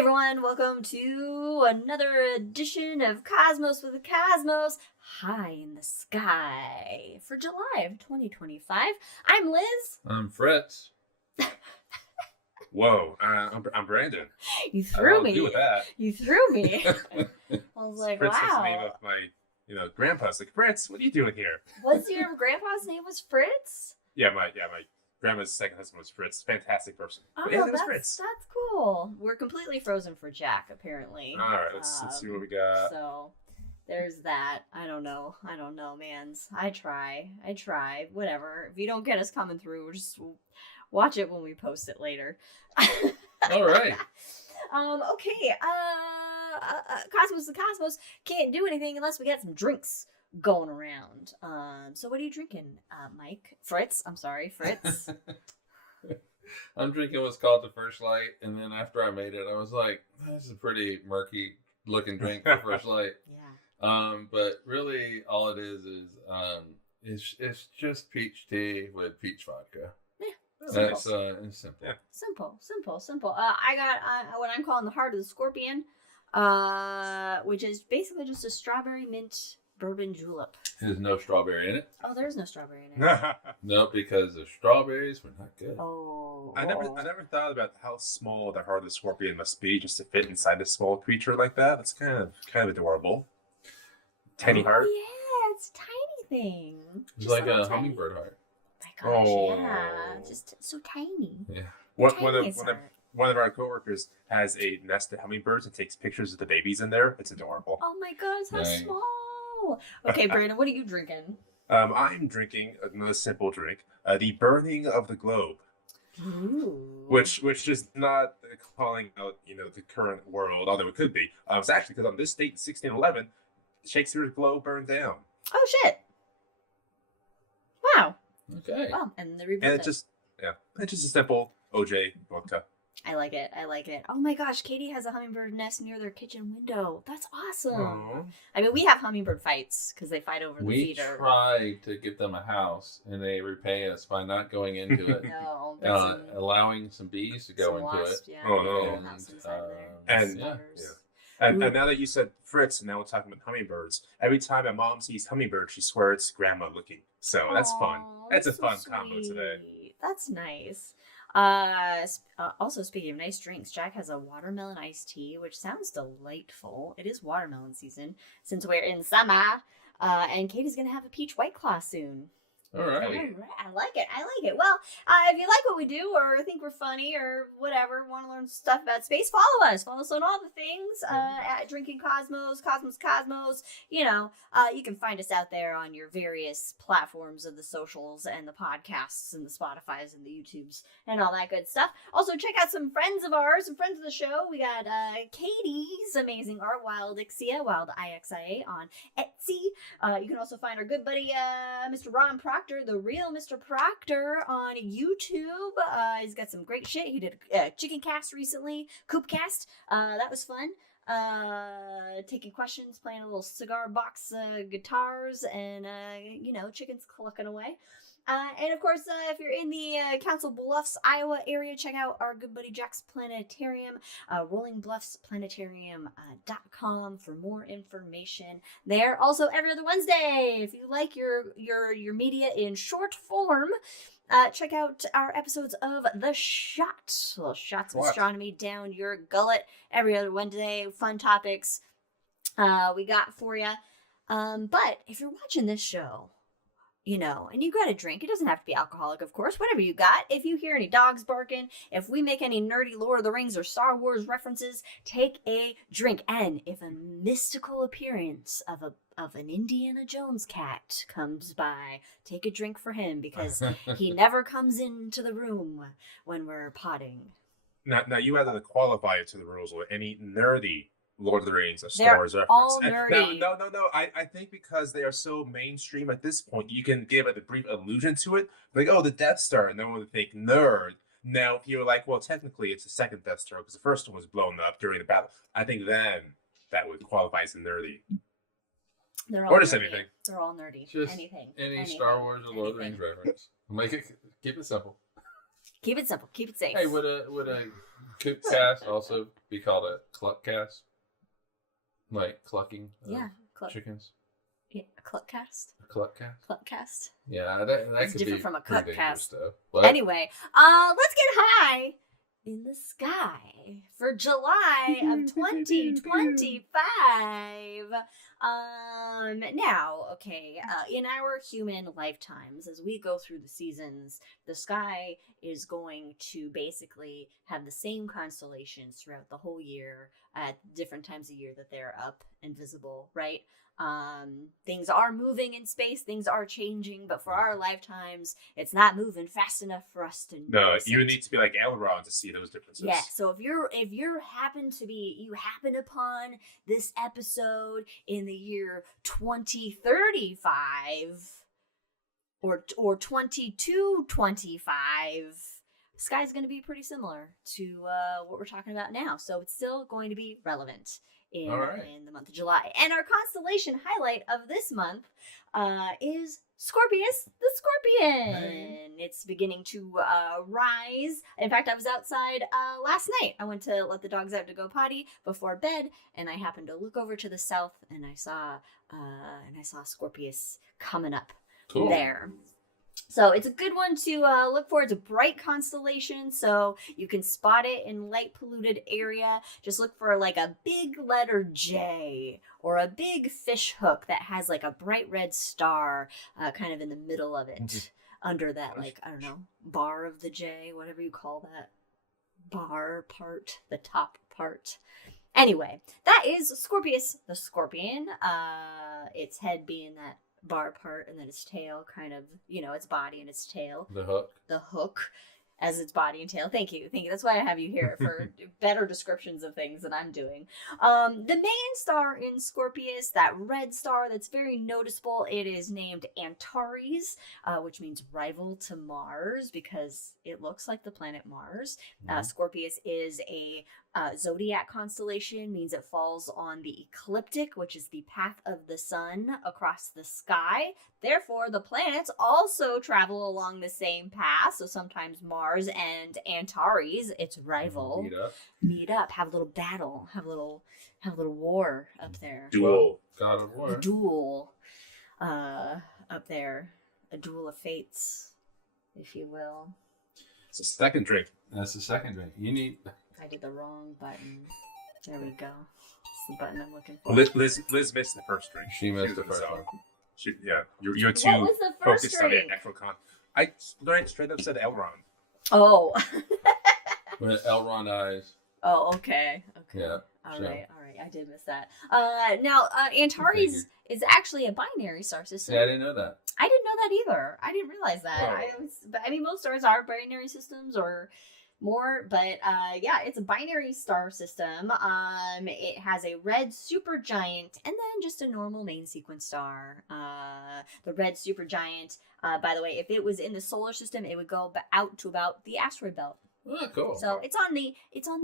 everyone, welcome to another edition of Cosmos with the Cosmos, high in the sky for July of 2025. I'm Liz. I'm Fritz. Whoa, I'm Brandon. You threw me. Do with that. You threw me. I was like, Fritz wow. was the name of my, grandpa's like, Fritz, what are you doing here? Was your grandpa's name was Fritz? Yeah, my grandma's second husband was Fritz. Fantastic person. Oh, but yeah, it was Fritz. That's cool. We're completely frozen for Jack, apparently. All right, let's see what we got. So there's that. I don't know, mans. I try. Whatever. If you don't get us coming through, we'll just watch it when we post it later. All right. Okay. Cosmos the Cosmos can't do anything unless we get some drinks going around. So what are you drinking, Mike? Fritz? I'm sorry, Fritz. I'm drinking what's called the First Light, and then after I made it, I was like, this is a pretty murky looking drink for First Light. Yeah. But really, all it is it's just peach tea with peach vodka. Simple. It's simple. Yeah. Simple. I got what I'm calling the Heart of the Scorpion, which is basically just a strawberry mint bourbon julep. There's no strawberry in it. Oh, there's no strawberry in it. No, because the strawberries were not good. Oh. I never thought about how small the heart of the scorpion must be just to fit inside a small creature like that. That's kind of adorable. Tiny heart. Yeah, it's a tiny thing. It's like a hummingbird heart. My gosh, yeah, just so tiny. Yeah. One of our coworkers has a nest of hummingbirds and takes pictures of the babies in there. It's adorable. Oh my gosh, how small! Okay, Brandon, what are you drinking? I'm drinking another simple drink, the Burning of the Globe. Ooh. Which is not calling out the current world, although it could be. It's actually because on this date, 1611, Shakespeare's globe burned down. Oh shit! Wow. Okay. Well, and the rebuilt. And it's just a simple OJ vodka. I like it. Oh my gosh, Katie has a hummingbird nest near their kitchen window. That's awesome. Aww. I mean, we have hummingbird fights because they fight over the feeder. We tried to get them a house, and they repay us by not going into it. No, allowing some bees to go into it. Yeah. Oh no. And now that you said Fritz, and now we're talking about hummingbirds. Every time my mom sees hummingbird, she swears it's grandma looking. So that's fun. That's a fun combo today. That's nice. Also, speaking of nice drinks, Jack has a watermelon iced tea, which sounds delightful. It is watermelon season since we're in summer. And Katie's gonna have a peach white claw soon. All right. I like it. Well, if you like what we do or think we're funny or whatever, want to learn stuff about space, follow us. Follow us on all the things at Drinking Cosmos. You can find us out there on your various platforms of the socials and the podcasts and the Spotifys and the YouTubes and all that good stuff. Also, check out some friends of ours, some friends of the show. We got Katie's amazing art, Wildixia, Wildixia on Etsy. You can also find our good buddy, Mr. Ron Proctor, the real Mr. Proctor on YouTube. He's got some great shit. He did a chicken cast recently, coop cast. That was fun. Taking questions, playing a little cigar box guitars, and chickens clucking away. And of course, if you're in the Council Bluffs, Iowa area, check out our good buddy Jack's Planetarium, rollingbluffsplanetarium.com for more information there. Also, every other Wednesday, if you like your media in short form, check out our episodes of The Shot. Little shots of astronomy down your gullet every other Wednesday. Fun topics we got for you. But if you're watching this show, and you got a drink. It doesn't have to be alcoholic, of course. Whatever you got. If you hear any dogs barking, if we make any nerdy Lord of the Rings or Star Wars references, take a drink. And if a mystical appearance of an Indiana Jones cat comes by, take a drink for him because he never comes into the room when we're potting. Now you added a qualifier to the rules or any nerdy Lord of the Rings, a Star Wars reference. All nerdy. No. I think because they are so mainstream at this point, you can give it a brief allusion to it. Like, the Death Star, and no one would think nerd. Now, if you're like, well, technically it's the second Death Star because the first one was blown up during the battle. I think then that would qualify as nerdy. They're all or just nerdy. anything. They're all nerdy. Just anything. Any Star Wars or Lord of the Rings reference. Keep it simple. Keep it simple. Keep it safe. Hey, would a coop cast also be called a cluck cast? Like clucking chickens? Yeah, a cluck cast. A cluck cast? Cluck cast. Yeah, that It's could different be from a pretty cluck dangerous cast. stuff. But Anyway, let's get high in the sky for July of 2025. Now, okay, in our human lifetimes, as we go through the seasons, the sky is going to basically have the same constellations throughout the whole year at different times of year that they're up and visible, right? Things are moving in space, things are changing, but for our lifetimes, it's not moving fast enough for us to notice you it. need to be like Elrond to see those differences. Yeah, so if you happen upon this episode in the year 2035 or 2225, the sky's going to be pretty similar to what we're talking about now. So it's still going to be relevant in the month of July. And our constellation highlight of this month is Scorpius the Scorpion. Hey. It's beginning to rise. In fact, I was outside last night. I went to let the dogs out to go potty before bed, and I happened to look over to the south, and I saw Scorpius coming up there. So it's a good one to look for. It's a bright constellation, so you can spot it in light polluted area. Just look for like a big letter J or a big fish hook that has like a bright red star kind of in the middle of it. Under that, like, I don't know, bar of the J, whatever you call that bar part, the top part. Anyway, that is Scorpius the Scorpion. Its head being that bar part, and then its tail kind of, its body and its tail. The hook as its body and tail. Thank you. That's why I have you here, for better descriptions of things than I'm doing. The main star in Scorpius, that red star that's very noticeable, it is named Antares, which means rival to Mars, because it looks like the planet Mars. Scorpius is a zodiac constellation, means it falls on the ecliptic, which is the path of the sun across the sky. Therefore, the planets also travel along the same path. So sometimes Mars and Antares, its rival, meet up, have a little battle, have a little war up there. Duel. God of War. A duel up there. A duel of fates, if you will. It's the second drink. That's the second drink. You need... I did the wrong button. There we go. It's the button I'm looking for. Liz missed the first drink. She missed the first one. You're too What was the first focused on the drink? actual con. I straight up said Elrond. Oh. With Elrond eyes. Oh, okay. Yeah. All right. I did miss that. Now, Antares is actually a binary star system. Yeah, I didn't know that. I didn't know that either. I didn't realize that. Oh. I mean, most stars are binary systems or more, but it's a binary star system. It has a red supergiant and then just a normal main sequence star. The red supergiant, by the way, if it was in the solar system, it would go out to about the asteroid belt. Oh, cool. So it's on the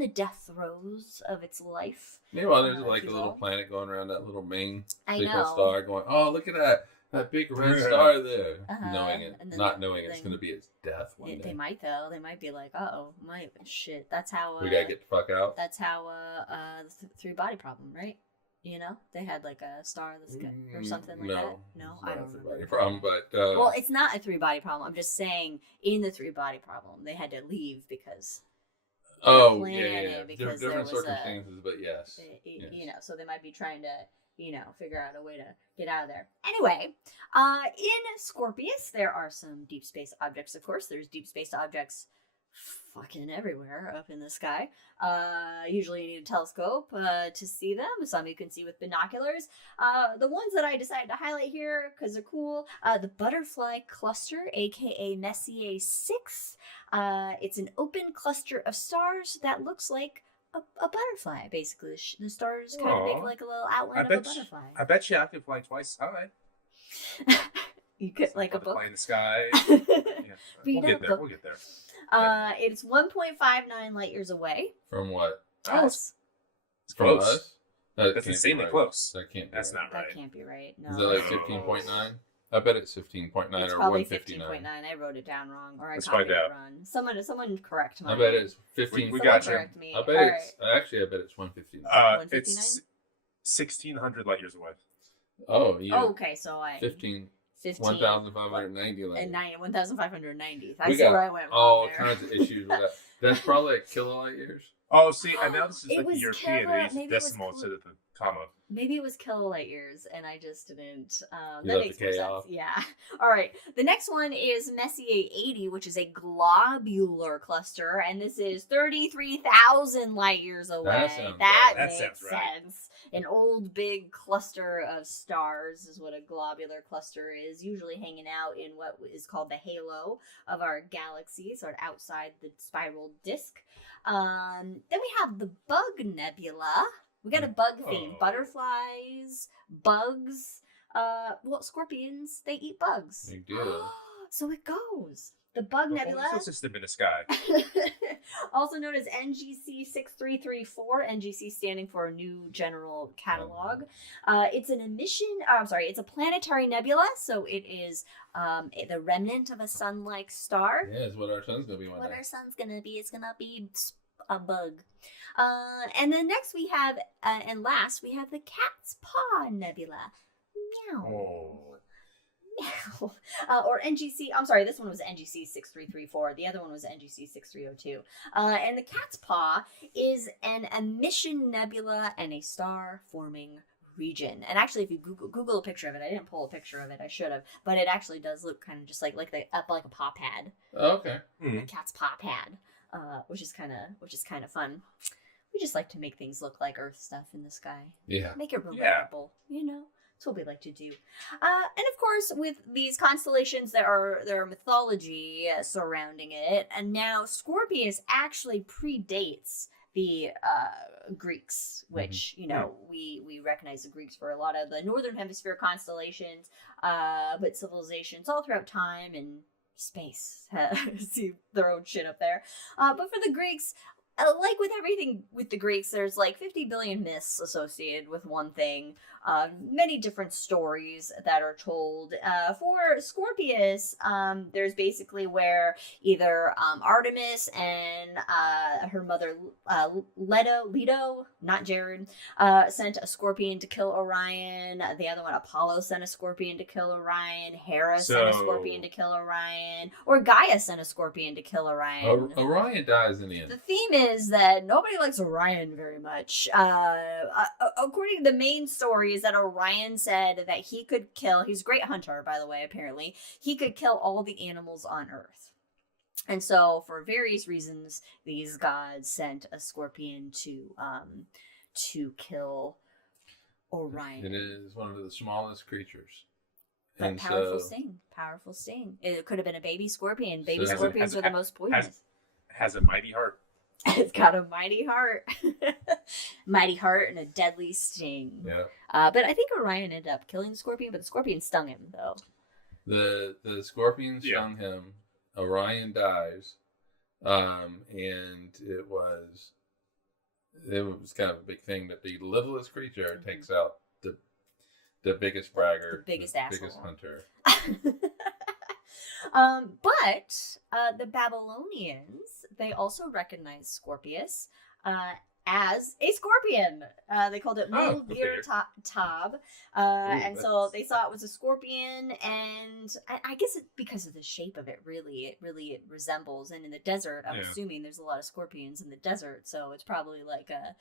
death throes of its life. Meanwhile, there's like a little planet going around that little main I sequence know. star, going, "Oh, look at that big red star there," knowing it, And then not knowing it's going to be its death one day. They might though. They might be like, my shit. That's how We gotta get the fuck out. That's how the three body problem, right? They had like a star that's good or something like that. No, I don't remember. Three-body problem, but well, it's not a three body problem. I'm just saying, in the three body problem, they had to leave because. Because different circumstances, but yes. So they might be trying to, figure out a way to get out of there. Anyway, in Scorpius, there are some deep space objects, of course. There's deep space objects fucking everywhere up in the sky. Usually you need a telescope to see them. Some you can see with binoculars. The ones that I decided to highlight here because they're cool, the Butterfly Cluster, aka Messier 6. It's an open cluster of stars that looks like a butterfly, basically. The stars kind of make like a little outline of a butterfly. I bet you I could fly twice high. You could like a book. Fly in the sky. We'll get there. It's 1.59 light years away. From what? Us. It's From close. us? That's insanely close. That can't be That's right. not right. That can't be right. No. Is that like 15.9? I bet it's 15.9 It's or probably 159. 15.9. I wrote it down wrong, or I Let's copied find out. it wrong. Someone correct me. I bet it's 15. We Someone got you. correct me. I bet All it's actually. I bet it's 159. 159? It's 1,600 light years away. Oh yeah. Oh, okay, so I 15. 15 1,590. and 1,590. I We see got where I went all wrong there. kinds of issues with that. That's probably like kilolight years. Oh, see, and now this is It like the was European. They use maybe the it was decimal instead of the comma. Maybe it was kilowatt years, and I just didn't. You That left makes the more K sense. off. Yeah. All right. The next one is Messier 80, which is a globular cluster, and this is 33,000 light years away. sounds That right. makes That sounds right. sense. An old big cluster of stars is what a globular cluster is, usually hanging out in what is called the halo of our galaxy, sort of outside the spiral disk. Then we have the Bug Nebula. We got a bug theme. Oh. Butterflies, bugs. Well, scorpions, they eat bugs. They do. So it goes. The Bug The whole Nebula, ecosystem in the sky. also known as NGC 6334, NGC standing for New General Catalog. It's an it's a planetary nebula, so it is the remnant of a sun-like star. Yeah, it's what our sun's gonna be one What day. our sun's gonna be, it's gonna be a bug. And then next we have, and last we have the Cat's Paw Nebula. Meow. Oh. Meow. Or NGC, I'm sorry, this one was NGC 6334. The other one was NGC 6302. And the Cat's Paw is an emission nebula and a star forming region. And actually, if you Google a picture of it, I didn't pull a picture of it, I should have, but it actually does look kind of just like a paw pad. Oh, okay. A cat's paw pad, which is kind of fun. We just like to make things look like Earth stuff in the sky. Yeah. Make it Yeah. relatable, That's what we like to do. And of course, with these constellations, there are mythology surrounding it. And now Scorpius actually predates the Greeks, which we recognize the Greeks for a lot of the northern hemisphere constellations, but civilizations all throughout time and space see their own shit up there. But for the Greeks, like with everything with the Greeks, there's like 50 billion myths associated with one thing. Many different stories that are told. For Scorpius, there's basically where either Artemis and her mother Leto, not Jared, sent a scorpion to kill Orion. The other one, Apollo, sent a scorpion to kill Orion. Hera sent a scorpion to kill Orion. Or Gaia sent a scorpion to kill Orion. Orion dies in the The end. theme is that nobody likes Orion very much. According to the main story, is that Orion said that he could kill, he's a great hunter, by the way, apparently, he could kill all the animals on Earth. And so, for various reasons, these gods sent a scorpion to kill Orion. It is one of the smallest creatures. But And powerful so, sting. It could have been a baby scorpion. Baby So- scorpions are the most poisonous. Has a mighty heart. It's got a mighty heart. Mighty heart and a deadly sting. yeah. But I think Orion ended up killing the scorpion, but the scorpion stung him, though. The scorpion Yeah. stung him. Orion dies. And it was kind of a big thing that the littlest creature takes out the biggest bragger, The biggest biggest asshole. hunter. But the Babylonians, they also recognized Scorpius as a scorpion. They called it Oh, go figure. Mulvirtab. And so that's- they saw it was a scorpion, and I guess it's because of the shape of it, really it resembles. And in the desert, I'm Yeah. assuming there's a lot of scorpions in the desert, so it's probably like a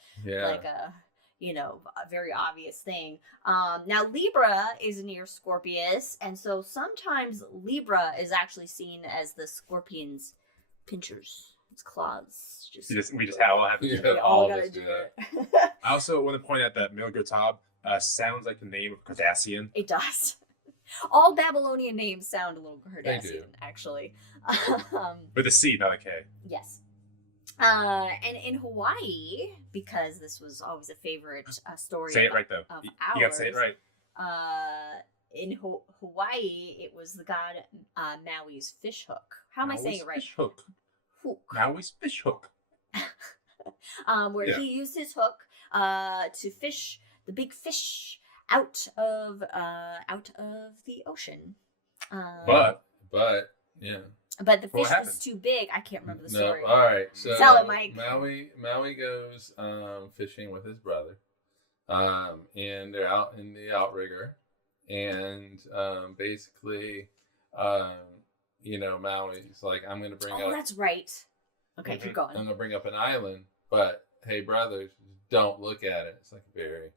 very obvious thing. Now Libra is near Scorpius, and so sometimes Libra is actually seen as the scorpion's pinchers, its claws. We just all have to do Yeah. that. we all all of gotta us do do that. it. I also want to point out that Milgertab sounds like the name of Cardassian. It does. All Babylonian names sound a little They do. Cardassian, actually. With a C, not a K. Yes. And in Hawaii, because this was always a favorite story Say it right, though. of You ours. gotta say it right. In Hawaii, it was the god Maui's fish hook. How am I saying it right? Fish hook. Hook. Maui's fish hook. Where Yeah. he used his hook to fish the big fish out of the ocean. But yeah. But the What fish happened? was too big. I can't remember the No, story. all right. So Sell it, Mike. Maui goes fishing with his brother, and they're out in the outrigger, and basically, Maui's like, I'm gonna bring Oh, up. that's right. Okay, keep going. I'm gonna bring up an island, but hey, brothers, don't look at it. It's like a very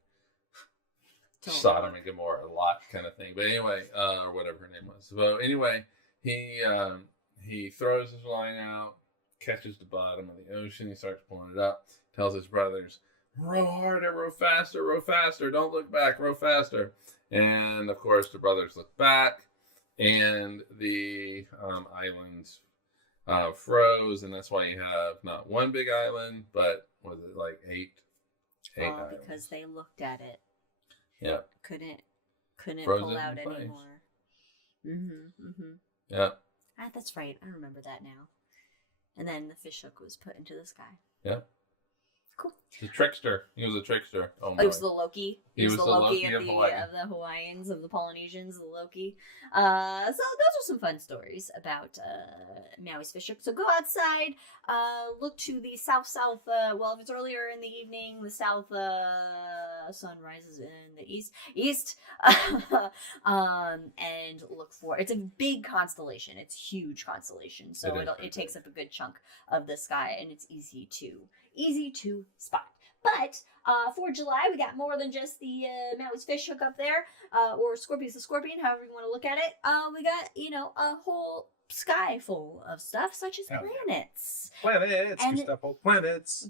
Sodom and Gomorrah lot kind of thing. But anyway, or whatever her name was. So anyway, he throws his line out, catches the bottom of the ocean. He starts pulling it up. Tells his brothers, row harder, row faster. Don't look back, row faster. And of course, the brothers look back, and the islands froze, and that's why you have not one big island, but was it like eight islands? Because they looked at it. Yeah. Couldn't Frozen pull out in place. anymore. Mm-hmm. Yeah. That's right. I remember that now. And then the fish hook was put into the sky. Yeah. Cool. The trickster. He was a trickster. Oh my. It was the Loki. He was the Loki of of Hawaii. of the Hawaiians, of the Polynesians, the Loki. So those are some fun stories about Maui's fish hook. So go outside, look to the south. Well, if it's earlier in the evening, the south sun rises in the east, and look for. It's a big constellation. It's a huge constellation. So it takes up a good chunk of the sky, and it's easy to spot. But for July, we got more than just the Maui's fish hook up there, or Scorpius the scorpion, however you want to look at it. We got, a whole sky full of stuff, such as planets. Planets, And do stuff called planets.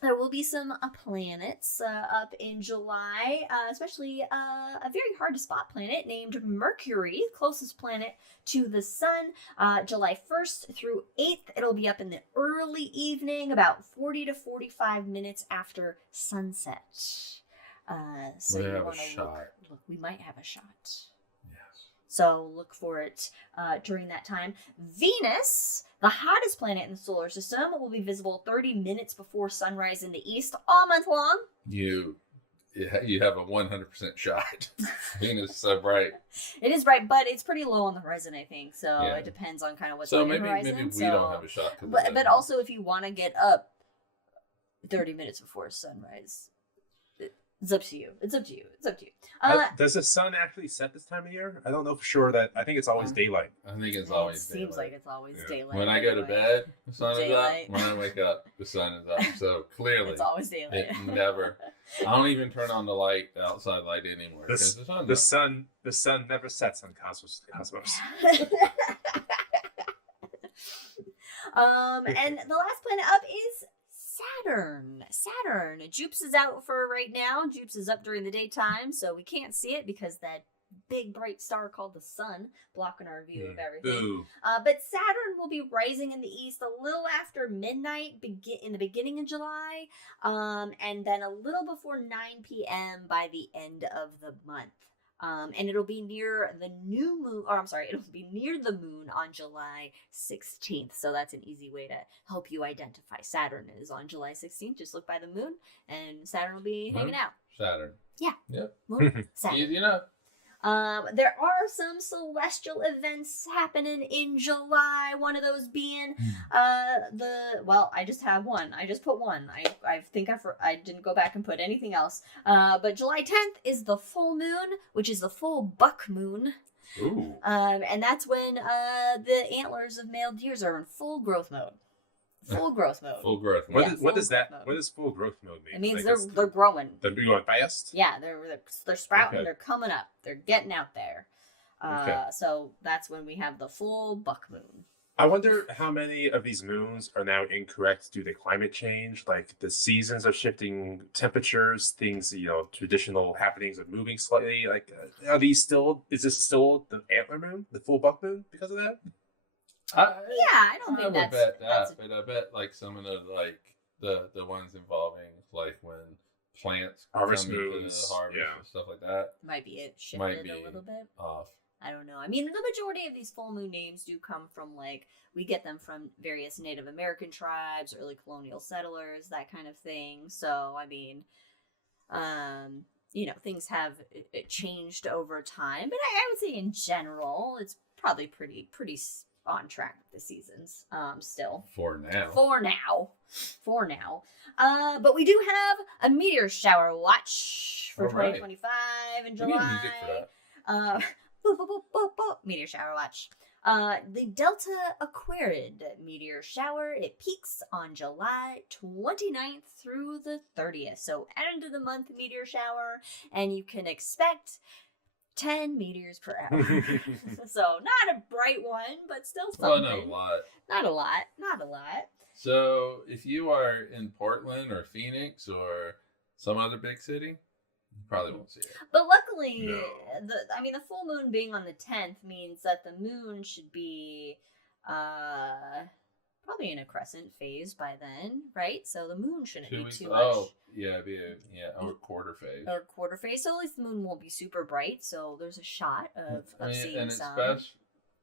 There will be some planets up in July, especially a very hard to spot planet named Mercury, closest planet to the sun. July 1st through 8th, it'll be up in the early evening, about 40 to 45 minutes after sunset. So you want to look. We might have a shot. So look for it during that time. Venus, the hottest planet in the solar system, will be visible 30 minutes before sunrise in the east all month long. You have a 100% shot. Venus is so bright. It is bright, but it's pretty low on the horizon, I think. So it depends on kind of what's on the horizon. Maybe we don't have a shot. But also, if you want to get up 30 minutes before sunrise, it's up to you. Does the sun actually set this time of year? I don't know for sure. I think it's always daylight. I think it's always daylight. Seems like it's always daylight. When I go to bed, the sun is up. When I wake up, the sun is up. So clearly, it's always daylight. It never. I don't even turn on the outside light anymore. The sun never sets on Cosmos. And the last planet up is Saturn. Jupes is out for right now. Jupes is up during the daytime, so we can't see it because that big bright star called the sun blocking our view of everything. But Saturn will be rising in the east a little after midnight in the beginning of July, and then a little before 9 p.m. by the end of the month. And it'll be near the new moon, it'll be near the moon on July 16th. So that's an easy way to help you identify Saturn is on July 16th. Just look by the moon and Saturn will be hanging out. Saturn. Yeah. Yep. Moon, Saturn. Easy enough. There are some celestial events happening in July. One of those being I just have one. I just put one. I think I didn't go back and put anything else. But July 10th is the full moon, which is the full buck moon. Ooh. And that's when the antlers of male deers are in full growth mode. Full growth mode. Full growth mode. What does full growth mode mean? It means they're growing. They're going fast? Yeah, they're sprouting, they're coming up. They're getting out there. So that's when we have the full buck moon. I wonder how many of these moons are now incorrect due to climate change. Like the seasons are shifting, temperatures, things, traditional happenings are moving slightly. Like, is this still the antler moon, the full buck moon because of that? I don't think that's... But I bet like some of the ones involving like when plants harvest come into moons, the harvest and stuff like that. Might be it shifted a little bit. Off. I don't know. I mean, the majority of these full moon names do come from we get them from various Native American tribes, early colonial settlers, that kind of thing. So, I mean, things have changed over time, but I would say in general, it's probably pretty on track with the seasons. Still For now. But we do have a meteor shower watch for All right. 2025 in We July. need music for that. Meteor shower watch. The Delta Aquarid meteor shower, it peaks on July 29th through the 30th. So end of the month meteor shower, and you can expect 10 meteors per hour. So not a bright one, but still something. Well, not a lot. Not a lot. So if you are in Portland or Phoenix or some other big city, you probably won't see it. But luckily, No. the full moon being on the 10th means that the moon should be probably in a crescent phase by then, right? So the moon shouldn't 2 be weeks. too much. Oh, yeah, it'd be or quarter phase. Or quarter phase, so at least the moon won't be super bright, so there's a shot of seeing and it's some. best.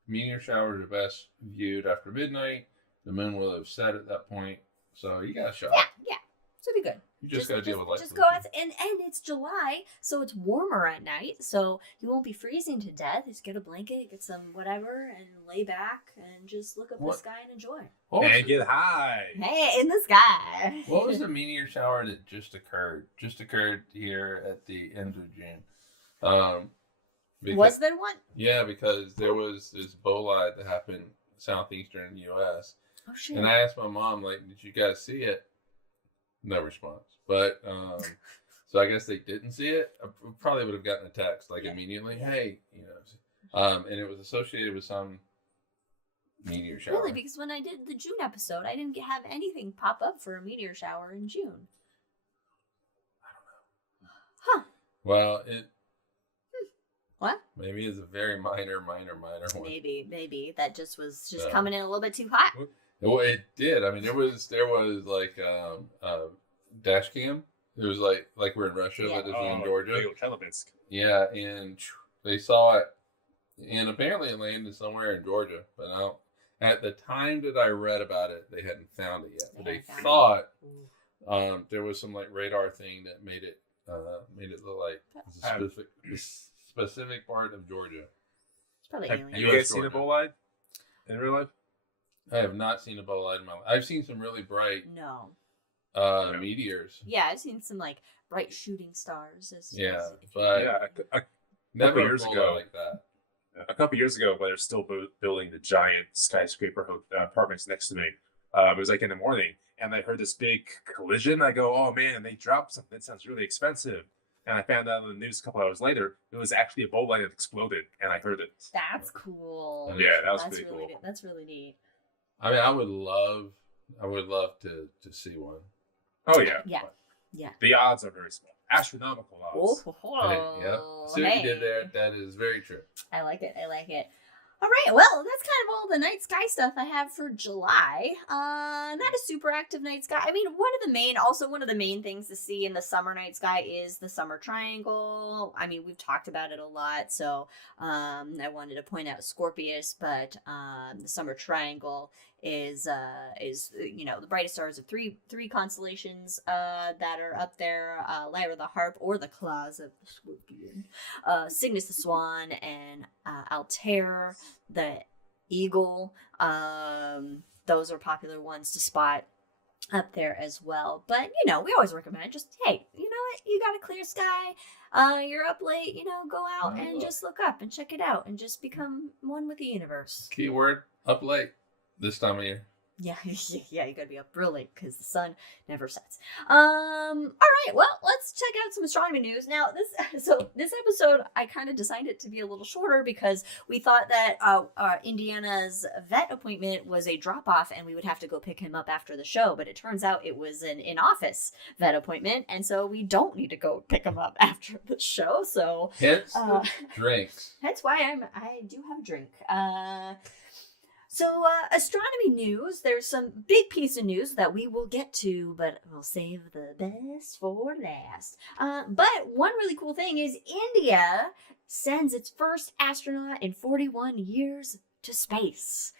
Meteor showers are best viewed after midnight. The moon will have set at that point, so you got a shot. Yeah, so it'd be good. You just got to deal with light Just pollution. go out, and it's July, so it's warmer at night, so you won't be freezing to death. Just get a blanket, get some whatever, and lay back and just look up the sky and enjoy. And get high. Hey, in the sky. What was the meteor shower that just occurred? Just occurred here at the end of June. Was there one? Yeah, because there was this bolide that happened southeastern U.S. Oh shit! And I asked my mom, like, "Did you guys see it?" No response. But so I guess they didn't see it. I probably would have gotten a text like immediately. Hey, and it was associated with some meteor shower. Really? Because when I did the June episode, I didn't have anything pop up for a meteor shower in June. Huh? Well, What? maybe it's a very minor one. Maybe that just was coming in a little bit too hot. Well, it did. I mean, there was like dash cam. It was like we're in Russia, but this was in Georgia. Chelyabinsk. Yeah, and they saw it, and apparently it landed somewhere in Georgia. But at the time that I read about it, they hadn't found it yet. But they thought there was some like radar thing that made it look like a specific part of Georgia. It's probably Have alien. you guys seen a bolide in real life? I have not seen a bolide in my life. I've seen some really bright No. meteors. Yeah, I've seen some like bright shooting stars. But never years a bolide ago. like that. A couple years ago, when they're still building the giant skyscraper apartments next to me, it was like in the morning, and I heard this big collision. I go, "Oh man, they dropped something. That sounds really expensive." And I found out in the news a couple hours later, it was actually a bolide that exploded, and I heard it. That's cool. Yeah, that was That's pretty really cool. That's really neat. I mean, I would love to see one. Oh yeah. Yeah. The odds are very small, astronomical odds. Yeah. See what you did there? That is very true. I like it. All right, well, that's kind of all the night sky stuff I have for July. Not a super active night sky. I mean, one of the main things to see in the summer night sky is the summer triangle. I mean, we've talked about it a lot, so I wanted to point out Scorpius, but the summer triangle is the brightest stars of three constellations that are up there: Lyra the Harp, or the Claws of the Scorpion, Cygnus the Swan, and Altair the Eagle. Those are popular ones to spot up there as well. But we always recommend just, hey, you know what? You got a clear sky. You're up late. Go out and just look up and check it out and just become one with the universe. Keyword: up late this time of year. Yeah, you gotta be up real late because the sun never sets. All right, well, let's check out some astronomy news. Now, this episode, I kind of designed it to be a little shorter because we thought that Indiana's vet appointment was a drop-off and we would have to go pick him up after the show, but it turns out it was an in-office vet appointment, and so we don't need to go pick him up after the show, so... Hence drinks. That's why I do have a drink. So, astronomy news, there's some big piece of news that we will get to, but we'll save the best for last. But one really cool thing is India sends its first astronaut in 41 years to space.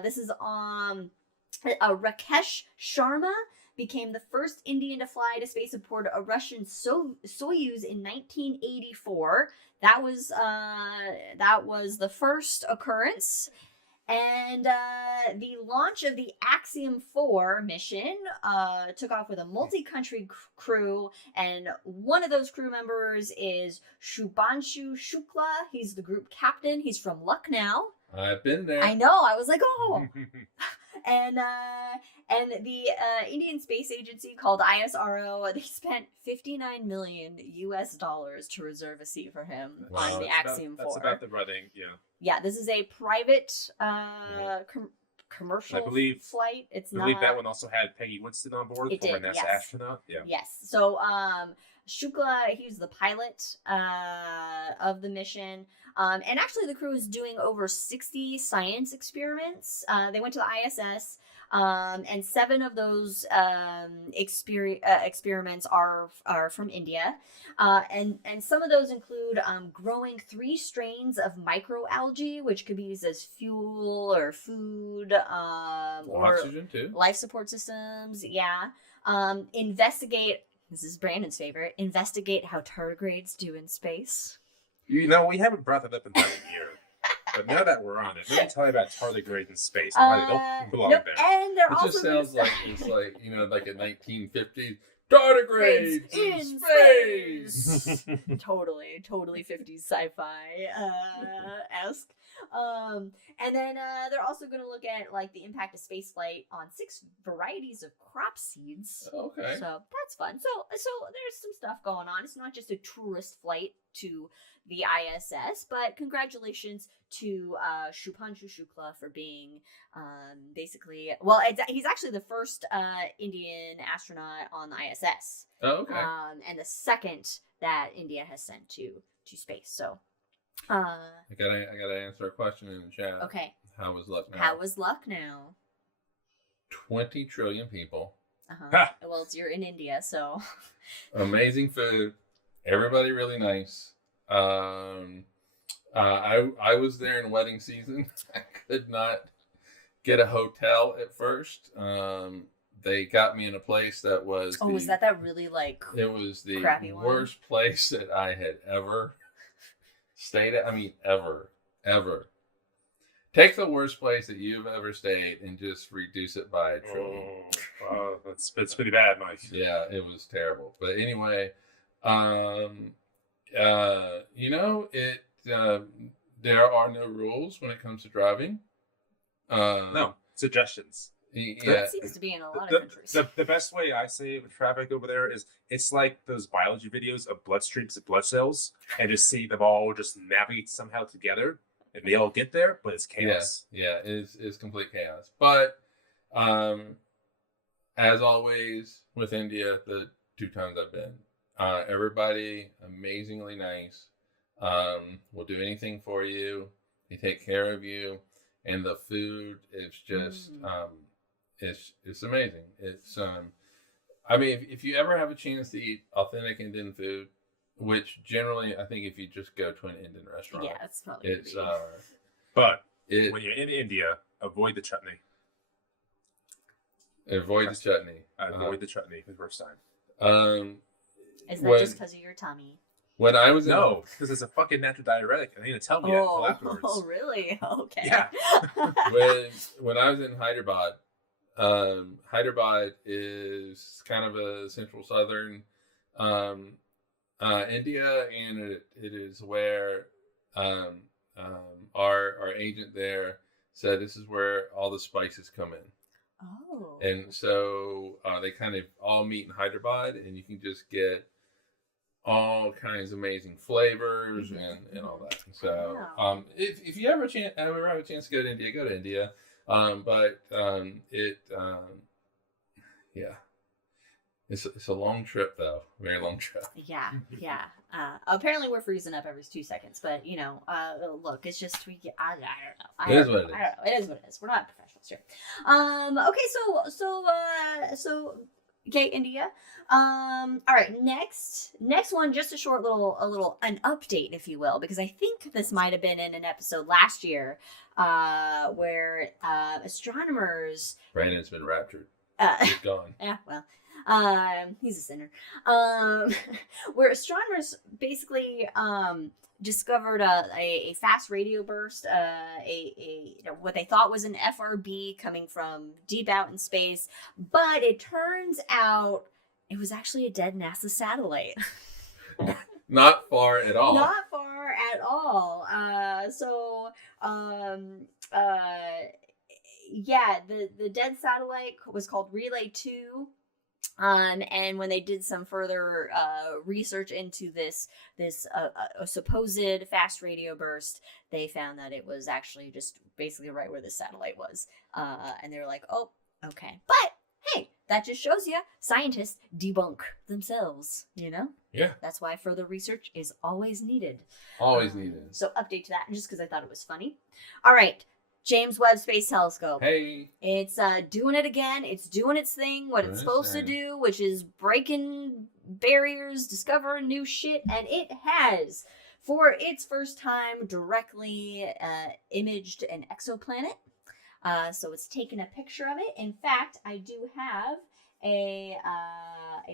This is Rakesh Sharma became the first Indian to fly to space aboard a Russian Soyuz in 1984. That was the first occurrence. And the launch of the Axiom 4 mission took off with a multi-country crew, and one of those crew members is Shubhanshu Shukla. He's the group captain. He's from Lucknow. I've been there. I know. I was like, oh. And the Indian Space Agency called ISRO, they spent $59 million to reserve a seat for him on the Axiom 4. That's about the running, yeah. Yeah, this is a private commercial flight. I believe that one also had Peggy Winston on board, former NASA astronaut. Yeah. Yes. So Shukla, he's the pilot of the mission. And actually the crew is doing over 60 science experiments. They went to the ISS, and 7 of those experiments are from India. And some of those include growing 3 strains of microalgae, which could be used as fuel or food, or oxygen too. Life support systems. Yeah. This is Brandon's favorite. Investigate how tardigrades do in space. We haven't brought that up in about a year. But now that we're on it, let me tell you about tardigrades in space and why they don't belong there. And they're it just sounds like it's like, like a 1950s tardigrades in space. Totally 50s sci-fi esque. And then they're also going to look at like the impact of spaceflight on 6 varieties of crop seeds. Okay. So that's fun. So there's some stuff going on. It's not just a tourist flight to the ISS, but congratulations to Shubhanshu Shukla for being he's actually the first Indian astronaut on the ISS. Oh, okay. And the second that India has sent to space. So I gotta answer a question in the chat. Okay. How was luck now? 20 trillion people. Well, you're in India, so amazing food. Everybody really nice. I was there in wedding season. I could not get a hotel at first. They got me in a place that was was that really it was the one? worst place that I had ever stayed at. I mean, ever. Take the worst place that you've ever stayed and just reduce it by a trillion. That's pretty bad, Mike. Yeah, it was terrible. But anyway, there are no rules when it comes to driving. No suggestions. That seems to be in a lot of countries. The best way I say it with traffic over there is it's like those biology videos of bloodstreams and blood cells, and just see them all just navigate somehow together, and they all get there, but it's chaos. Yeah, it's complete chaos. But as always with India, the 2 times I've been, everybody amazingly nice. Will do anything for you. They take care of you, and the food is just it's amazing. It's if you ever have a chance to eat authentic Indian food, which generally I think if you just go to an Indian restaurant, it's probably but when you're in India, avoid the chutney. Avoid the chutney. Avoid the chutney the first time. Is that just because of your tummy? When I was because it's a fucking natural diuretic. I need to tell me that until afterwards. Oh, really? Okay. Yeah. when I was in Hyderabad, Hyderabad is kind of a central southern India, and it is where our agent there said this is where all the spices come in. Oh. And so they kind of all meet in Hyderabad, and you can just get all kinds of amazing flavors and all that. So if you ever have a chance to go to India, go to India. It's a long trip though, very long trip. Yeah. Apparently we're freezing up every 2 seconds, but look, it's just I don't know. It is what it is. It is what it is. We're not professionals here. Okay, so okay, India. All right, next one, just a short an update, if you will, because I think this might have been in an episode last year, where astronomers. Brandon's been raptured. He's gone. Yeah, well, he's a sinner. Where astronomers basically discovered a fast radio burst, what they thought was an FRB coming from deep out in space, but it turns out it was actually a dead NASA satellite. Not far at all. Not far at all. Yeah, the dead satellite was called Relay 2. And when they did some further research into this a supposed fast radio burst, they found that it was actually just basically right where the satellite was. And they were like, oh, okay. But hey, that just shows you scientists debunk themselves, you know? Yeah. That's why further research is always needed. Always needed. So update to that, just because I thought it was funny. All right. James Webb Space Telescope. Hey. It's doing it again. It's doing its thing, what it's supposed to do, which is breaking barriers, discovering new shit, and it has, for its first time, directly imaged an exoplanet. So it's taken a picture of it. In fact, I do have a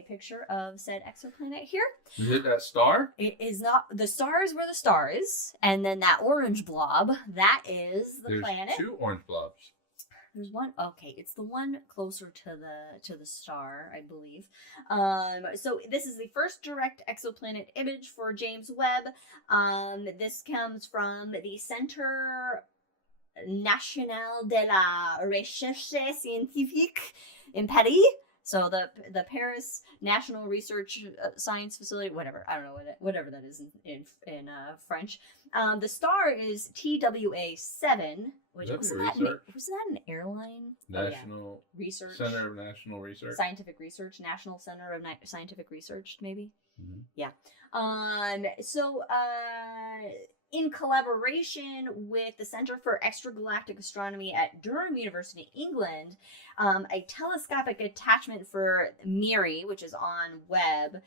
picture of said exoplanet here. Is it that star? It is not. The star is where the star is, and then that orange blob, that is the planet. There's 2 orange blobs. There's one. Okay, it's the one closer to the star, I believe. So this is the first direct exoplanet image for James Webb. This comes from the Centre National de la Recherche Scientifique in Paris. So the Paris National Research Science Facility, whatever, I don't know whatever that is in French. The star is TWA7, which was that an airline? National Research Center of National Research. Scientific Research, National Center of Scientific Research, maybe. Mm-hmm. Yeah. In collaboration with the Center for Extragalactic Astronomy at Durham University, England, a telescopic attachment for MIRI, which is on Webb,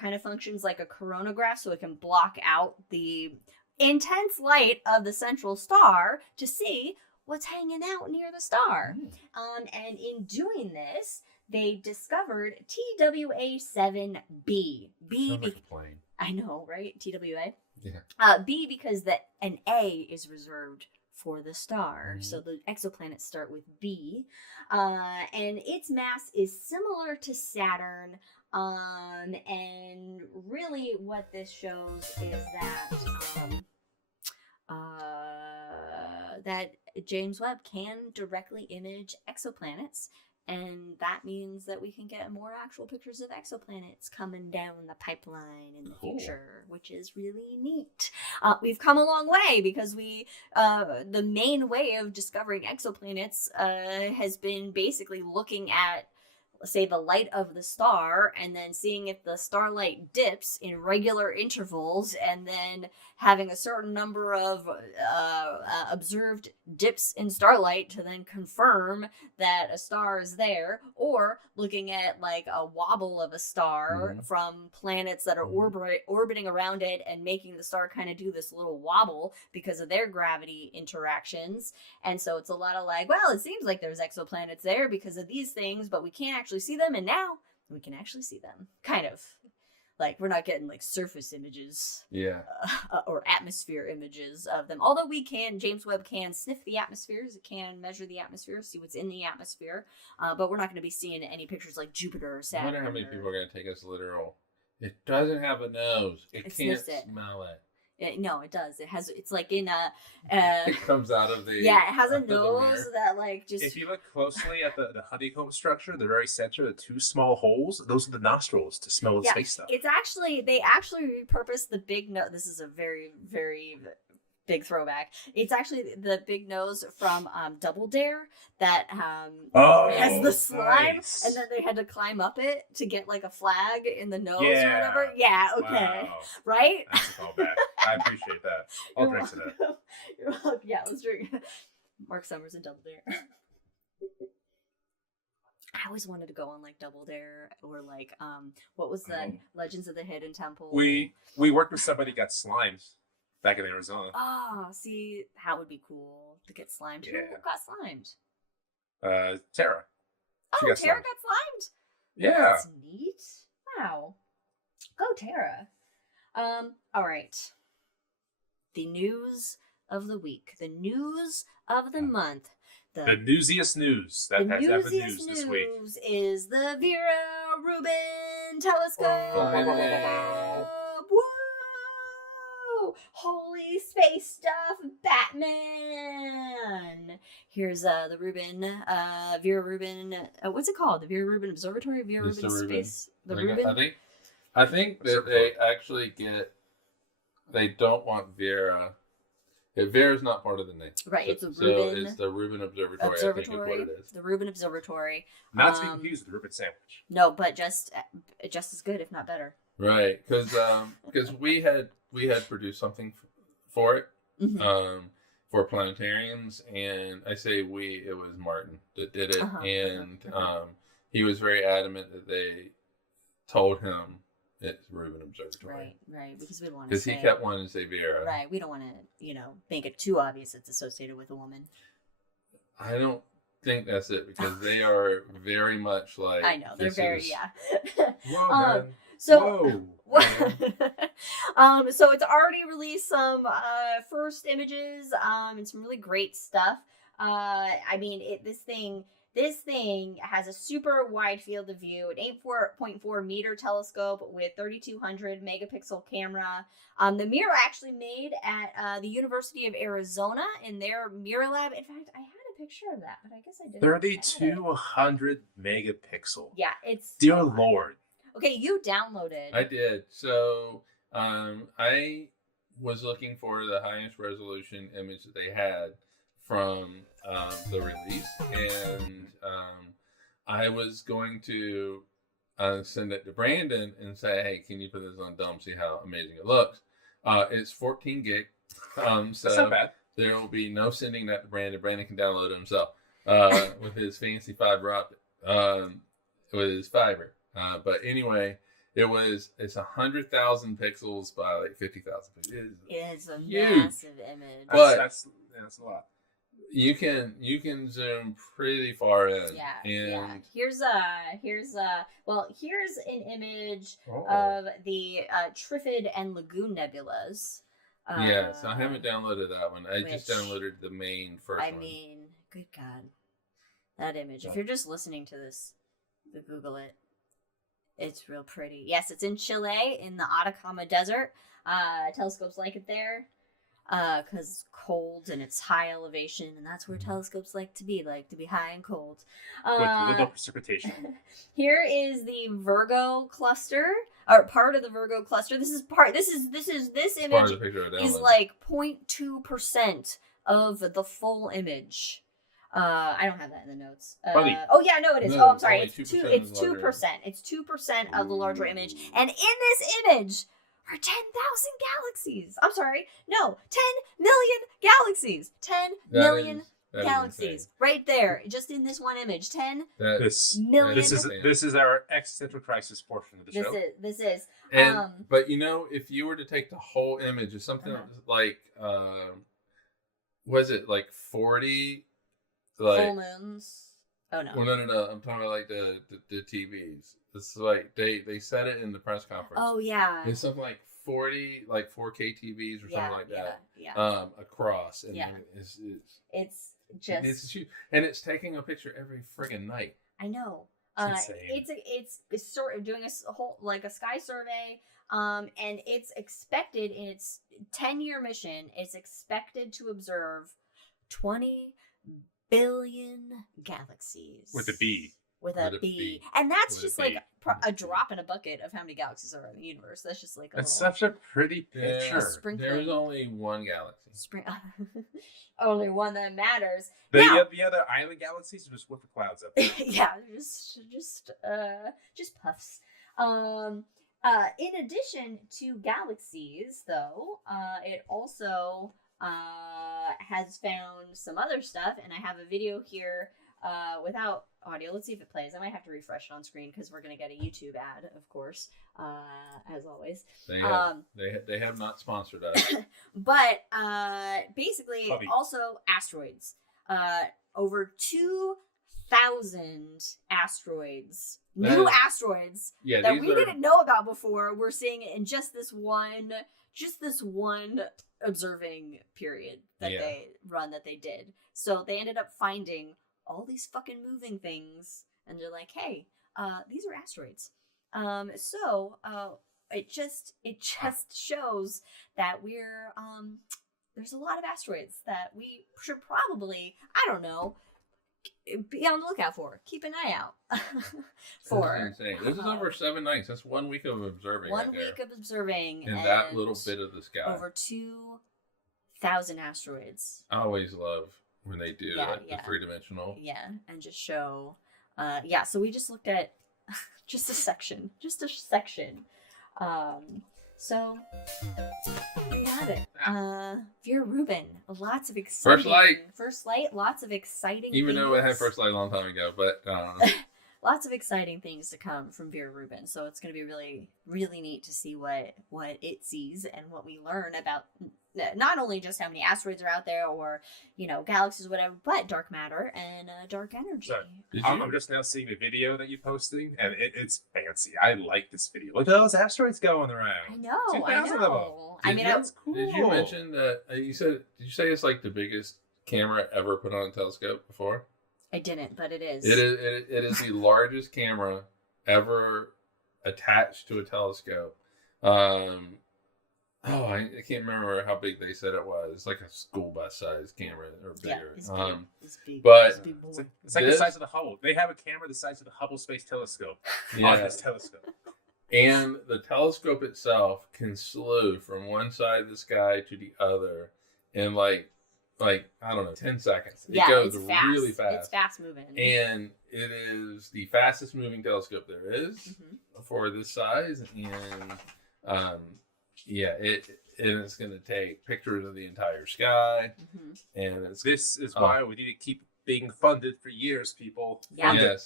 kind of functions like a coronagraph, so it can block out the intense light of the central star to see what's hanging out near the star. And in doing this, they discovered TWA7b. B. Sounds like a plane. I know, right? TWA. Yeah. B because an A is reserved for the star. So the exoplanets start with B. And its mass is similar to Saturn. And really what this shows is that James Webb can directly image exoplanets. And that means that we can get more actual pictures of exoplanets coming down the pipeline in the future, which is really neat. We've come a long way because the main way of discovering exoplanets has been basically looking at, say, the light of the star and then seeing if the starlight dips in regular intervals and then having a certain number of observed dips in starlight to then confirm that a star is there, or looking at like a wobble of a star from planets that are orbiting around it and making the star kind of do this little wobble because of their gravity interactions. And so it's a lot of like, well, it seems like there's exoplanets there because of these things, but we can't actually see them, and now we can actually see them. Kind of. Like, we're not getting, like, surface images. Yeah. Or atmosphere images of them. Although James Webb can sniff the atmospheres. It can measure the atmosphere, see what's in the atmosphere. But we're not going to be seeing any pictures like Jupiter or Saturn. I wonder how many people are going to take us literal. It doesn't have a nose. It can't smell it. No, it does. It's like in a... it comes out of the... Yeah, it has a nose that like just... If you look closely at the honeycomb structure, the very center, the 2 small holes, those are the nostrils to smell the space stuff. It's actually... They actually repurposed the big nose. This is a very, very big throwback. It's actually the big nose from Double Dare that has the slime, nice. and then they had to climb up it to get like a flag in the nose or Yeah. whatever. Yeah, okay. Wow. Right? That's a callback. I appreciate that. I'll drink to that. You're welcome. Yeah, let's drink. Mark Summers and Double Dare. I always wanted to go on like Double Dare or like what was the Legends of the Hidden Temple? We worked with somebody who got slimed back in Arizona. Oh, see, that would be cool to get slimed. Yeah. Who got slimed? Tara. She Oh, got Tara slimed. got slimed. Yeah. That's neat. Wow. Go Tara. All right. The news of the week. The news of the month. The newsiest news that has ever newsiest news this week. news is the Vera Rubin telescope. Woo! Holy space stuff, Batman. Here's the Rubin, Vera Rubin. What's it called? The Vera Rubin Observatory. Vera It's Rubin the Rubin. Space. The Rubin. I think that they actually they don't want Vera. Vera's not part of the name. Right, it's a So Rubin. it's the Rubin Observatory, I think is what it is. The Rubin Observatory. Not to be confused with the Rubin sandwich. No, but just as good, if not better. Right, because we had produced something for it, Mhm. for planetariums, and I say we, it was Martin that did it, and he was very adamant that they told him it's Rubin Observatory. Right, because we don't want to Because he kept wanting to say Vera. Right, we don't want to, make it too obvious it's associated with a woman. I don't think that's it, because they are very much like. I know, they're very, yeah. Whoa, man. So, Whoa. so it's already released some first images and some really great stuff. I mean, this thing has a super wide field of view, an 8.4 meter telescope with 3200 megapixel camera. The mirror actually made at the University of Arizona in their mirror lab. In fact, I had a picture of that, but I guess I didn't. 3200 megapixel. Yeah, it's. Dear Lord. Okay, you downloaded. I did. So I was looking for the highest resolution image that they had from the release, and I was going to send it to Brandon and say, hey, can you put this on dumb, see how amazing it looks. It's 14 gig, so That's not bad. there will be no sending that to Brandon. Brandon can download it himself with his fancy fiber optic, with his fiber. But anyway, it's 100,000 pixels by like 50,000 pixels. It's a huge. massive image. But that's a lot. You can zoom pretty far in. Yeah. And Here's an image Oh. of the Trifid and Lagoon nebulas. yes, I haven't downloaded that one. I just which- downloaded the main first I one. mean, good God, that image. If you're just listening to this, Google it. It's real pretty. Yes, it's in Chile in the Atacama Desert. Telescopes like it there. Because it's cold and it's high elevation, and that's where telescopes like to be high and cold. With little precipitation. Here is the Virgo cluster, or part of the Virgo cluster. This image Part of the picture I is downloaded. like 0.2% of the full image. I don't have that in the notes. Funny. Oh yeah, no, it is. No, Oh, I'm sorry. only It's 2% two. of It's the larger 2%. It's 2% of the larger image, and in this image are 10,000 galaxies. I'm sorry. No, 10 million galaxies. 10 million That is galaxies. insane. Right there, just in this one image. 10 This million. this is our existential crisis portion of the show. This is. And but if you were to take the whole image of something like was it like 40 like full moons. Oh no. Well, no. I'm talking about like the TVs. It's like they said it in the press conference. Oh yeah. It's something like 40 like 4K TVs or something like that. Yeah. Across, and It's it's huge, and it's taking a picture every friggin' night. I know. It's insane. It's sort of doing a whole like a sky survey, and it's expected in its 10-year mission. It's expected to observe 20 billion galaxies With a B. With a B. And that's just like a drop in a bucket of how many galaxies are in the universe. That's just like It's such a pretty picture. sprinkling. There's only one galaxy. Only one that matters. The other island galaxies are just with the clouds up there. Yeah, just puffs. In addition to galaxies, though, it also has found some other stuff, and I have a video here without audio. Let's see if it plays. I might have to refresh it on screen because we're going to get a YouTube ad, of course, as always. They have not sponsored us. But basically, Puppy. also asteroids. Over 2,000 asteroids, That new is- asteroids Yeah, that these we are, didn't know about before. We're seeing it in just this one observing period that Yeah. they did. So they ended up finding all these fucking moving things, and they're like, hey, these are asteroids. It just shows that we're there's a lot of asteroids that we should probably, I don't know, be on the lookout for. Keep an eye out for. This is insane. This is over 7 nights. That's 1 week of observing. One right there. week of observing in and that little bit of the sky. over 2,000 asteroids. I always love when they do Yeah, it, yeah. the 3-dimensional. Yeah, and just show. So we just looked at just a section. So there you have it. Vera Rubin, lots of exciting. First light, lots of exciting. Even though it had things. first light a long time ago, but Lots of exciting things to come from Vera Rubin. So it's going to be really, really neat to see what it sees and what we learn about not only just how many asteroids are out there or, galaxies or whatever, but dark matter and dark energy. So, Did I'm you- just now seeing the video that you're posting, and it's fancy. I like this video. Look at those asteroids going around. I know. 2,000 of them. I Did mean, you- That's cool. Did you mention that did you say it's like the biggest camera ever put on a telescope before? I didn't, but it is. It is the largest camera ever attached to a telescope. I can't remember how big they said it was. It's like a school bus size camera or bigger. It's big. It's big. but- It's big boy. It's like the This- size of the Hubble. They have a camera the size of the Hubble Space Telescope on Yeah. this telescope. And the telescope itself can slew from one side of the sky to the other in like I don't know, 10 seconds. It goes it's fast. really fast. It's fast moving. And it is the fastest moving telescope there is Mhm. for this size. And it's going to take pictures of the entire sky. Mhm. And it's This is why we need to keep being funded for years, people. Yeah. Funded.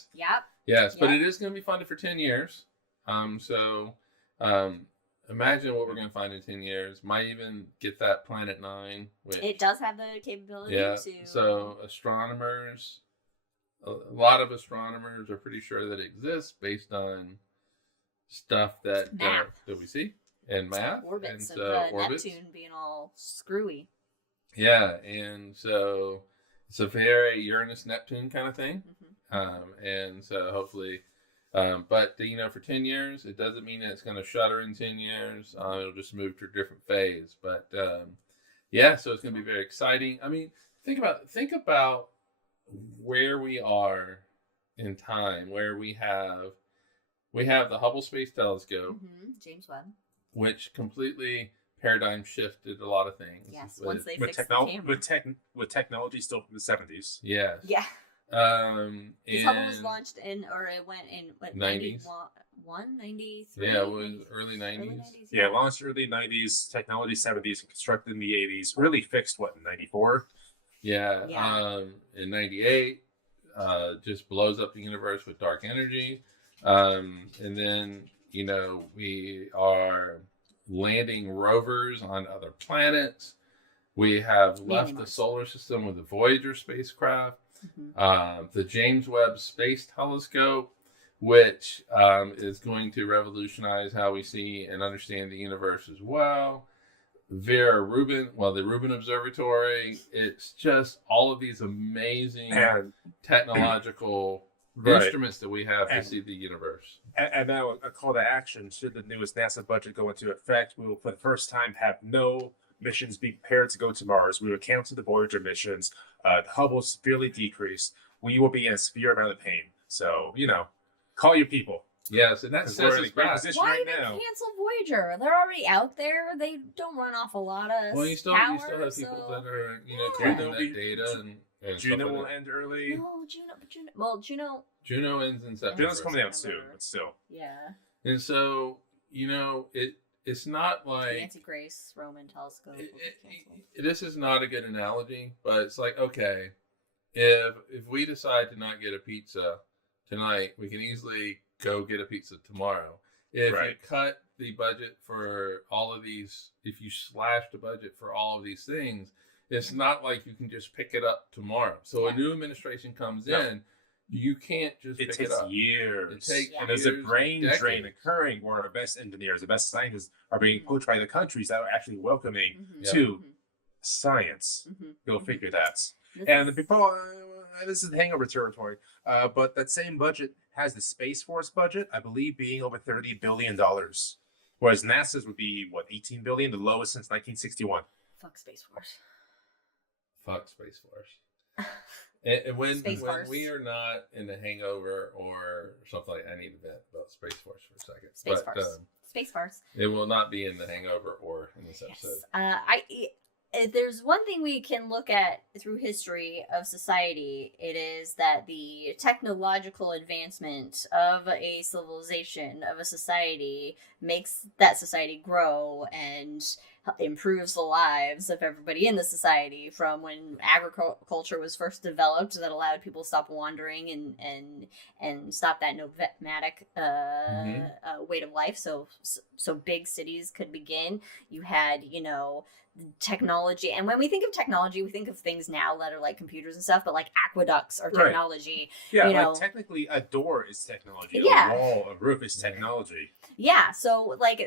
Yes, but Yeah. it is going to be funded for 10 years. Imagine what we're going to find in 10 years. Might even get that Planet 9. Which, It does have the capability yeah. to. So astronomers, a lot of astronomers are pretty sure that it exists based on stuff that Math. that we see and math orbits and of orbits. Neptune being all screwy. Yeah, and so it's a very Uranus Neptune kind of thing. Mhm. And so hopefully, but for 10 years, it doesn't mean that it's going to shutter in 10 years. It'll just move to a different phase. But so it's going to be very exciting. I mean, think about where we are in time, where we have the Hubble Space Telescope, James Webb. which completely paradigm shifted a lot of things. Yes, with- once they With, fixed the camera. with technology still from the 70s. yes. Yeah. Because Hubble was and- launched it went in, what, 90s. 91, 93? Yeah, it was early 90s. Yeah, launched early 90s, technology 70s, and constructed in the 80s. Really fixed, in 94? Yeah. Yeah. In 98, just blows up the universe with dark energy. And then, we are landing rovers on other planets. We have Mainly left the Mars. solar system with the Voyager spacecraft. Mhm. The James Webb Space Telescope, which is going to revolutionize how we see and understand the universe as well. The Rubin Observatory. It's just all of these amazing And, technological Right. instruments that we have to And- see the universe. and now a call to action. Should the newest NASA budget go into effect, we will for the first time have no missions being prepared to go to Mars. We will cancel the Voyager missions. The Hubble severely decreased. We will be in a severe amount of pain. So, call your people. Yes, and that 'Cause sets we're in us a great back. position. Why right even now. cancel Voyager? They're already out there. They don't run off a lot of Well, you still power, have people so... that are Yeah. collecting that Juno- data and Juno stuff will like that. end early. No, Juno. Juno ends in September. Juno's coming out soon, but still. Yeah. And so, it's not like Nancy Grace Roman telescope. will be canceled. this is not a good analogy, but it's like, okay, if we decide to not get a pizza tonight, we can easily go get a pizza tomorrow. If you Right. cut the budget for all of these, if you slash the budget for all of these things, it's not like you can just pick it up tomorrow. So a Yeah. new administration comes No. in, You can't just It pick takes it up. years. It takes Yeah. And there's a years, brain drain decades. occurring where the best engineers, the best scientists are being poached by the countries that are actually welcoming Mhm. Yeah. to science. Mhm. Go Mhm. figure that. This And the is- people, this is hangover territory, but that same budget has the Space Force budget, I believe, being over $30 billion. Whereas NASA's would be, what, 18 billion, the lowest since 1961. Fuck Space Force. Fuck Space Force. And when Space Force. we are not in the hangover or something like, I need to vent about Space Force for a second. Space but Force. Space Force. it will not be in the hangover or in this episode. If there's one thing we can look at through history of society, it is that the technological advancement of a civilization, of a society, makes that society grow and improves the lives of everybody in the society. From when agriculture was first developed, that allowed people to stop wandering and stop that nomadic weight of life. So big cities could begin. You had, technology, and when we think of technology, we think of things now that are like computers and stuff, but like aqueducts are Right. technology. Yeah, You like know. technically a door is technology. Yeah. A wall, a roof is technology. Yeah, so like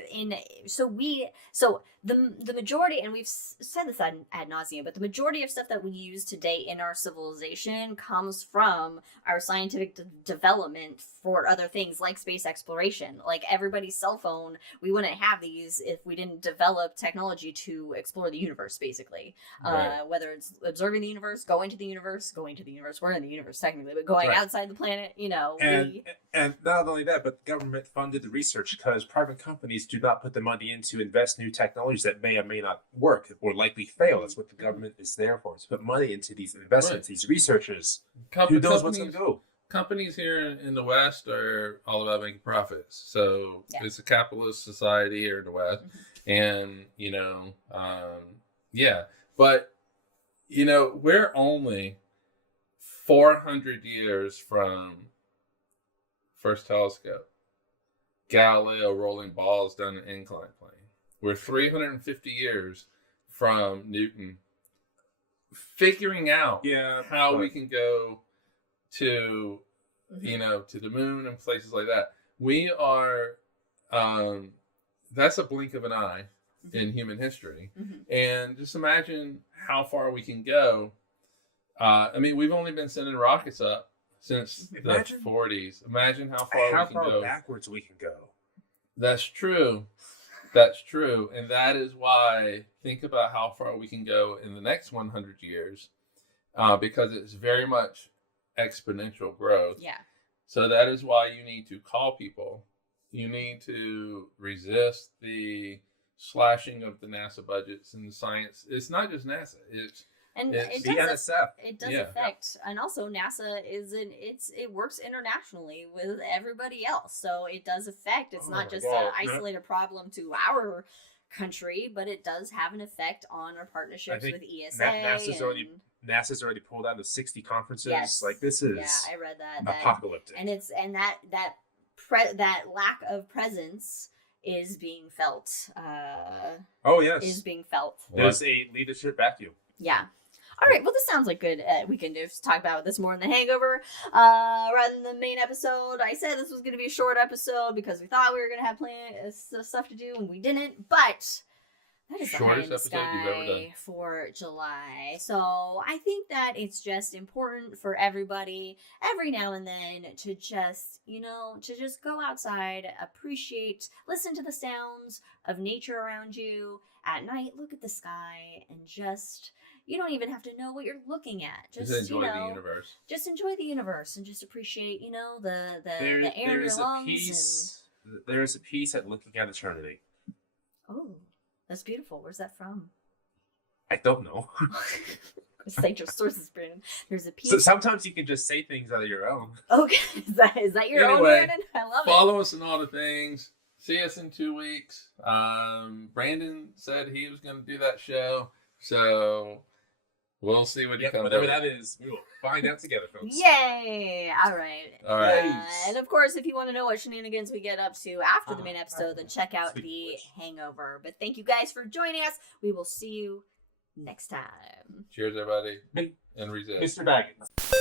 the majority, and we've said this ad nauseum, but the majority of stuff that we use today in our civilization comes from our scientific development for other things like space exploration. Like everybody's cell phone, we wouldn't have these if we didn't develop technology to explore the universe, basically. Right. Whether it's observing the universe, going to the universe, we're in the universe technically, but going Right. outside the planet, And not only that, but the government funded the research because private companies do not put the money in to invest new technologies that may or may not work or likely fail. That's what the government is there for, to put money into these investments, these researchers. Who knows what's going to go? Companies here in the West are all about making profits. So Yeah. it's a capitalist society here in the West. And, but, we're only 400 years from first telescope, Galileo rolling balls down an incline plane. We're 350 years from Newton figuring out how we can go to, to the moon and places like that. We are, that's a blink of an eye in human history. And just imagine how far we can go. We've only been sending rockets up since the 40s. Imagine how far we can go. Backwards we can go. That's true. That's true. And that is why, think about how far we can go in the next 100 years, because it's very much exponential growth. Yeah. So that is why you need to call people. You need to resist the slashing of the NASA budgets and the science. It's not just NASA. And It's it the does NSF. it does Yeah. affect, and also NASA it works internationally with everybody else, so it does affect. It's not just an isolated problem to our country, but it does have an effect on our partnerships with ESA. NASA's already pulled out of 60 conferences. Yes. Like this is I read that apocalyptic. and that lack of presence is being felt. Oh yes, Is being felt. There's a leadership vacuum. Yeah. All right, well, this sounds like good. We can just talk about this more in the hangover rather than the main episode. I said this was going to be a short episode because we thought we were going to have plenty of stuff to do, and we didn't. But that is the high in the Shortest episode you've ever done. sky for July. So I think that it's just important for everybody every now and then to just, go outside, appreciate, listen to the sounds of nature around you at night, look at the sky, and just... You don't even have to know what you're looking at. Just enjoy the universe. Just enjoy the universe and just appreciate, the air in There your is a lungs. peace. There is a peace at looking at eternity. Oh, that's beautiful. Where's that from? I don't know. Cite your sources, Brandon. There's a peace. So sometimes you can just say things out of your own. Okay, is that your own, Anyway, Brandon? I love follow us in all the things. See us in 2 weeks. Brandon said he was going to do that show, so we'll see what he comes whatever up that is, we will find out together, folks. Yay! All right. All right. Nice. And of course, if you want to know what shenanigans we get up to after the main episode, then check out Sweet The wish. Hangover. But thank you guys for joining us. We will see you next time. Cheers, everybody. And resist. Mr. Baggins.